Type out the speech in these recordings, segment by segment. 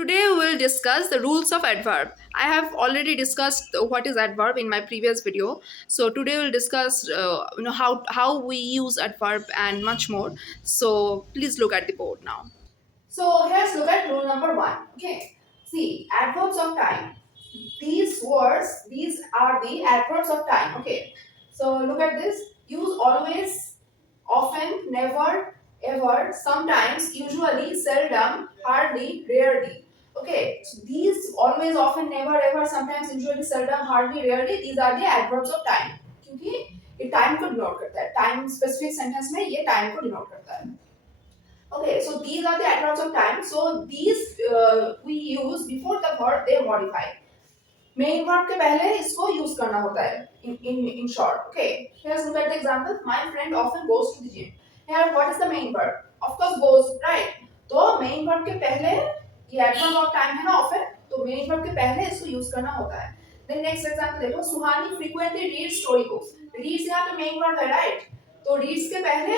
Today we will discuss the rules of adverb. I have already discussed what is adverb in my previous video. So today we'll discuss how we use adverb and much more. So please look at the board now. So here's look at rule number 1. Okay. See, adverbs of time. These words, these are the adverbs of time. Okay. So look at this. Use always, often, never, ever, sometimes, usually, seldom, hardly, rarely. Okay, so these always, often, never, ever, sometimes, usually, seldom, hardly, rarely, these are the adverbs of time. क्योंकि ये time को denote करता है, time specific sentence में ये time को denote करता है. Okay, so these are the adverbs of time. So these we use before the verb they modify. Main verb के पहले इसको यूज करना होता है in short. Okay, here's look at the example. My friend often goes to the gym. Here what is the main verb? Of course goes, right? तो main verb के पहले ये adverb of time है ना often, तो main verb के पहले इसको यूज करना होता है. Then next example देखो, सुहानी frequently reads story books. Reads यहाँ पे मेन वर्ब है, right? तो reads के पहले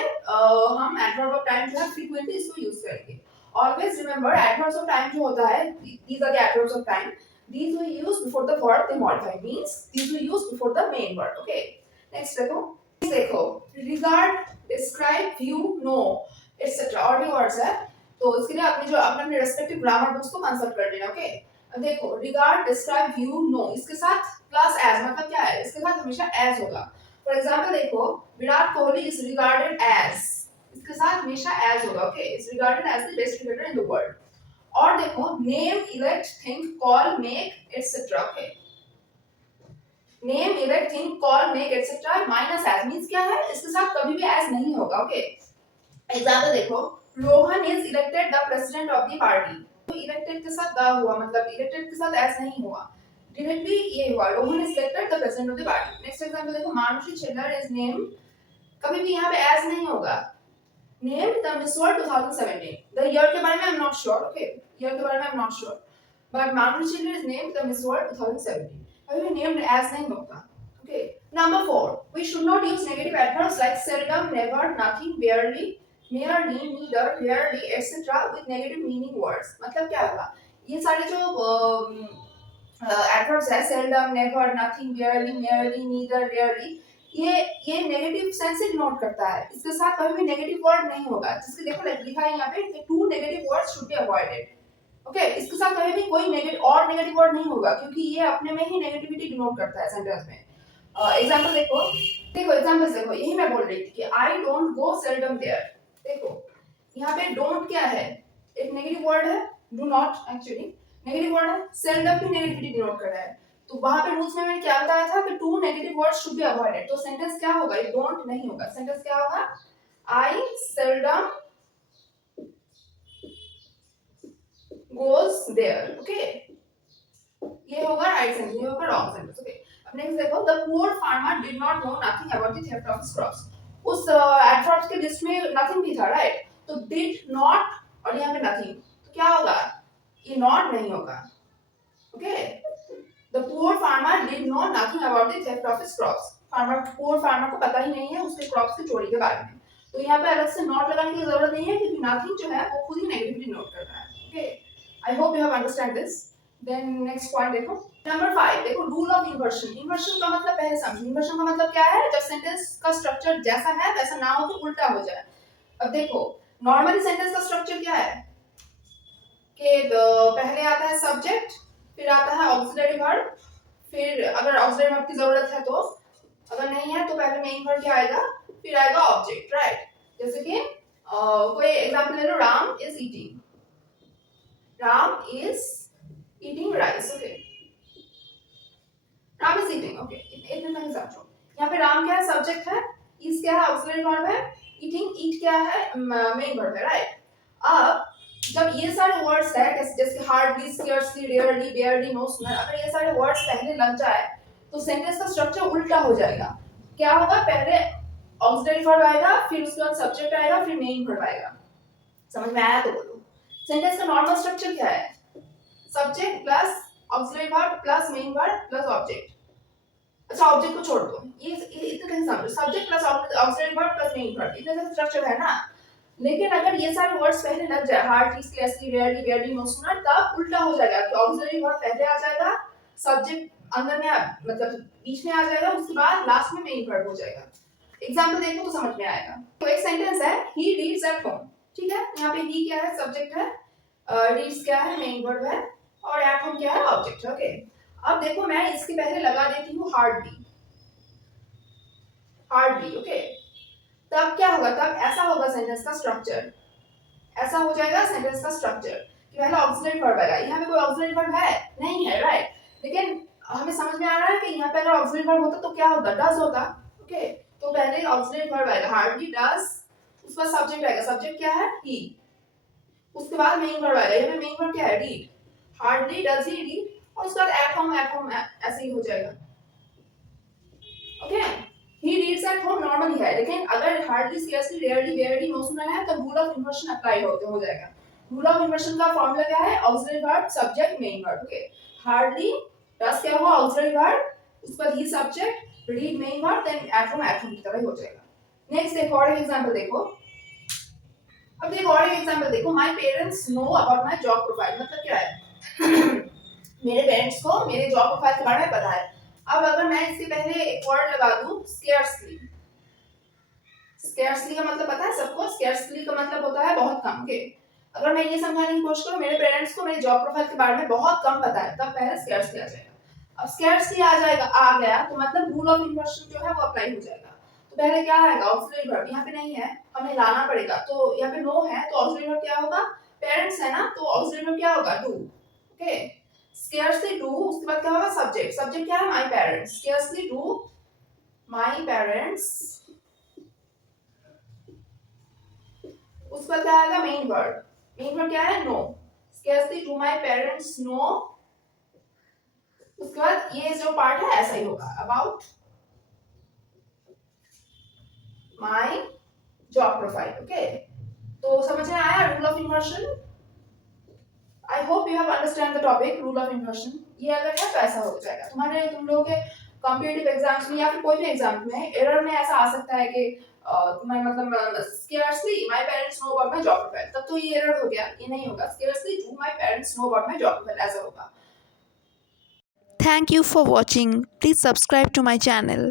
हम adverb of time जो है frequently इसको यूज करेंगे. Always remember adverbs of time जो होता है, these are the adverbs of time. These we use before the verb they modify, means these we use before the main verb. Okay, next देखो regard, describe, view, know, etc. और भी words है, तो इसके लिए अपने जो अपने respective grammar books को consult कर लेना. Okay, अब देखो regard, describe, view, know, इसके साथ plus as मतलब क्या है, इसके साथ हमेशा as होगा. For example देखो, Virat Kohli is regarded as, इसके साथ हमेशा as होगा. Okay, is regarded as the best cricketer in the world. और देखो name, elect, think, call, make, etcetera. Okay, name, elect, think, call, make, etcetera minus as means क्या है, इसके साथ कभी भी एज नहीं होगा. ओके, एग्जांपल देखो, Rohan is elected the president of the party. तो इलेक्टेड के साथ द हुआ, मतलब इलेक्टेड के साथ एज नहीं हुआ, डायरेक्टली ये हुआ, Rohan is elected the president of the party. Next example देखो, मानुषी छिल्लर इज नेम, कभी भी यहाँ पे एज नहीं होगा. named the Miss World 2017. The year के बारे में I'm not sure. Okay, year के बारे में I'm not sure. But Manuel Children is named the Miss World 2017. अभी भी named as नहीं होगा. Okay. Number 4. We should not use negative adverbs like seldom, never, nothing, barely, merely, neither, rarely, etc. with negative meaning words. मतलब क्या होगा? ये सारे जो adverbs है, seldom, never, nothing, barely, merely, neither, rarely, ये नेगेटिव सेंस से denote करता है. इसके साथ कभी भी नेगेटिव वर्ड नहीं होगा. जिसके देखो लिखा है यहाँ पे कि two negative words should be avoided. Okay, इसके साथ कभी भी कोई नेगेटिव वर्ड नहीं होगा, क्योंकि ये अपने में ही नेगेटिविटी डिनोट करता है सेंटेंस में. एग्जांपल देखो एग्जांपल्स देखो, यही मैं बोल रही थी कि I don't go seldom there. देखो यहाँ पे डोंट क्या है, एक नेगेटिव वर्ड है. Do not actually negative word है. सेल्डम भी नेगेटिविटी डिनोट कर रहा है. तो वहां पे रूल्स में मैंने क्या बताया था कि two negative words should be avoided. तो सेंटेंस क्या होगा, ये डोंट नहीं होगा. सेंटेंस क्या होगा, I seldom goes there. Okay, ये होगा राइट सेंटेंस, ये होगा रॉन्ग सेंटेंस. ओके, अब नेक्स्ट देखो, the poor farmer did not know nothing about the theft of his crops. उस एडवर्ब्स के लिस्ट में नथिंग भी था, राइट? तो डिड नॉट और यहाँ पे नथिंग, तो क्या होगा, ये नॉट नहीं होगा. Okay, The poor farmer did know nothing about the theft of his crops. Poor farmer को पता ही नहीं है उसके crops की चोरी के बारे में. तो यहाँ पे अलग से not लगाने की जरूरत नहीं है, क्योंकि nothing जो है वो खुद ही negativity note कर रहा है. Okay, I hope you have understand this. Then next point देखो, number 5 देखो, rule of inversion. Inversion का मतलब पहले समझो. Inversion का मतलब क्या है, जब sentence का structure जैसा है वैसा ना हो तो उल्टा हो जाए. अब देखो normally sentence का structure क्या है कि पहले आता है subject, फिर आता है ऑक्सिलरी वर्ब, फिर अगर ऑक्सिलरी वर्ब की जरूरत है तो, अगर नहीं है तो पहले मेन वर्ब क्या आएगा, फिर आएगा ऑब्जेक्ट, राइट? जैसे कि कोई एग्जांपल ले लो, Ram is eating rice. Okay, Ram is eating. Okay, इतने तक समझो. यहाँ पे राम क्या है, सब्जेक्ट है. इज क्या है, ऑक्सिलरी वर्ब है. ईट क्या है, मेन वर्ब है, राइट? अब जब ये सारे वर्ड्स है जैसे hardly, scarcely, rarely, barely, no sooner, अगर ये सारे वर्ड्स पहले लग जाए तो सेंटेंस का स्ट्रक्चर उल्टा हो जाएगा. क्या होगा, पहले ऑक्सिलरी वर्ब आएगा, फिर उसके बाद सब्जेक्ट आएगा, फिर मेन वर्ब आएगा. समझ में आया तो बोलो. सेंटेंस का नॉर्मल स्ट्रक्चर क्या है, subject plus auxiliary verb plus main verb plus object. अच्छा, ऑब्जेक्ट को छोड़ दो, ये इतना कैसे समझो, subject plus auxiliary verb plus main verb, इतना स्ट्रक्चर है ना. लेकिन अगर ये सारे वर्ड्स पहले लग जाए, hardly, स्carcely, rarely, barely, no sooner, तब उल्टा हो जाएगा कि ऑक्सिलरी वर्ब पहले आ जाएगा, सब्जेक्ट अंदर में मतलब बीच में आ जाएगा, उसके बाद लास्ट में मेन वर्ब हो जाएगा। एग्जांपल देखो तो समझ में आएगा। तो एक सेंटेंस है, ही रीड्स एट होम, ठीक है, यहाँ पे ही क्या है, सब्जेक्ट है, रीड्स क्या है, मेन वर्ब है, और एट होम क्या है, ऑब्जेक्ट है। ओके, अब देखो मैं इसके पहले लगा देती हूँ हार्डली, हार्डली, ओके, तब क्या होगा, तब ऐसा होगा सेंटेंस का स्ट्रक्चर, ऐसा हो जाएगा सेंटेंस का स्ट्रक्चर कि पहले ऑक्सिलरी वर्ब आएगा। यहाँ पे कोई ऑक्सिलरी वर्ब है नहीं है, राइट, लेकिन हमें समझ में आ रहा है कि यहाँ पे अगर ऑक्सिलरी वर्ब होता तो क्या होता, डज होता। ओके, तो पहले ऑक्सिलरी वर्ब आएगा, हार्डली डज, उसके बाद सब्जेक्ट आएगा, सब्जेक्ट क्या है, ही, उसके बाद मेन वर्ब आएगा, यहाँ पे मेन वर्ब क्या है, read, hardly does he read, और उसके बाद एट होम ऐसे ही हो जाएगा। Okay, he reads at home normally है, लेकिन अगर hardly, स्carcely, rarely, barely, no sooner है तो रूल ऑफ इन्वर्शन अप्लाई हो जाएगा। रूल ऑफ इन्वर्शन का फॉर्मूला क्या है, auxiliary verb subject main verb. Okay, hardly does क्या हुआ, ऑक्सिलरी वर्ब, उसके बाद ही subject, read main verb, then at home की तरह ही हो जाएगा। नेक्स्ट देखो और एक एग्जांपल देखो। अब देखो और एक एग्जांपल देखो, my parents know about my job profile, मतलब क्या है मेरे पेरेंट्स को मेरे जॉब प्रोफाइल के बारे में पता है। अब अगर मैं इसके पहले एक वर्ड लगा दूं, स्केर्सली, स्केर्सली का मतलब पता है सबको, स्केर्सली का मतलब होता है बहुत कम के। अगर मैं ये समझाने की कोशिश करूं मेरे पेरेंट्स को मेरे जॉब प्रोफाइल के बारे में बहुत कम पता है, तब पहले स्केर्सली आ जाएगा। अब स्केर्सली आ जाएगा, आ गया तो मतलब रूल ऑफ इन्वर्शन जो है वो अप्लाई हो जाएगा। तो पहले क्या आएगा, ऑक्सिलरी वर्ब, यहाँ पे नहीं है, हमें लाना पड़ेगा, तो यहाँ पे नो है तो ऑक्सिलरी वर्ब क्या होगा, पेरेंट्स है ना, तो ऑक्सिलरी वर्ब क्या होगा, डू। ओके, scarcely do, उसके बाद क्या होगा, सब्जेक्ट, सब्जेक्ट क्या है, my parents, scarcely do my parents, उसके बाद क्या आएगा, मेन वर्ड, मेन वर्ड क्या है, no, scarcely do my parents know, उसके बाद ये जो पार्ट है ऐसा ही होगा, about my job profile। Okay, तो समझ में आया rule of inversion. I hope you have understand the topic rule of inversion. ये अगर है तो ऐसा हो जाएगा तुम लोगों के कॉम्पिटिटिव एग्जाम्स में या फिर कोई भी एग्जाम में एरर में ऐसा आ सकता है कि तुम्हें मतलब scarcely my parents know about my job profile, तब तो ये एरर हो गया, ये नहीं होगा, scarcely do my parents know about my job profile ऐसा होगा। Thank you for watching. Please subscribe to my channel.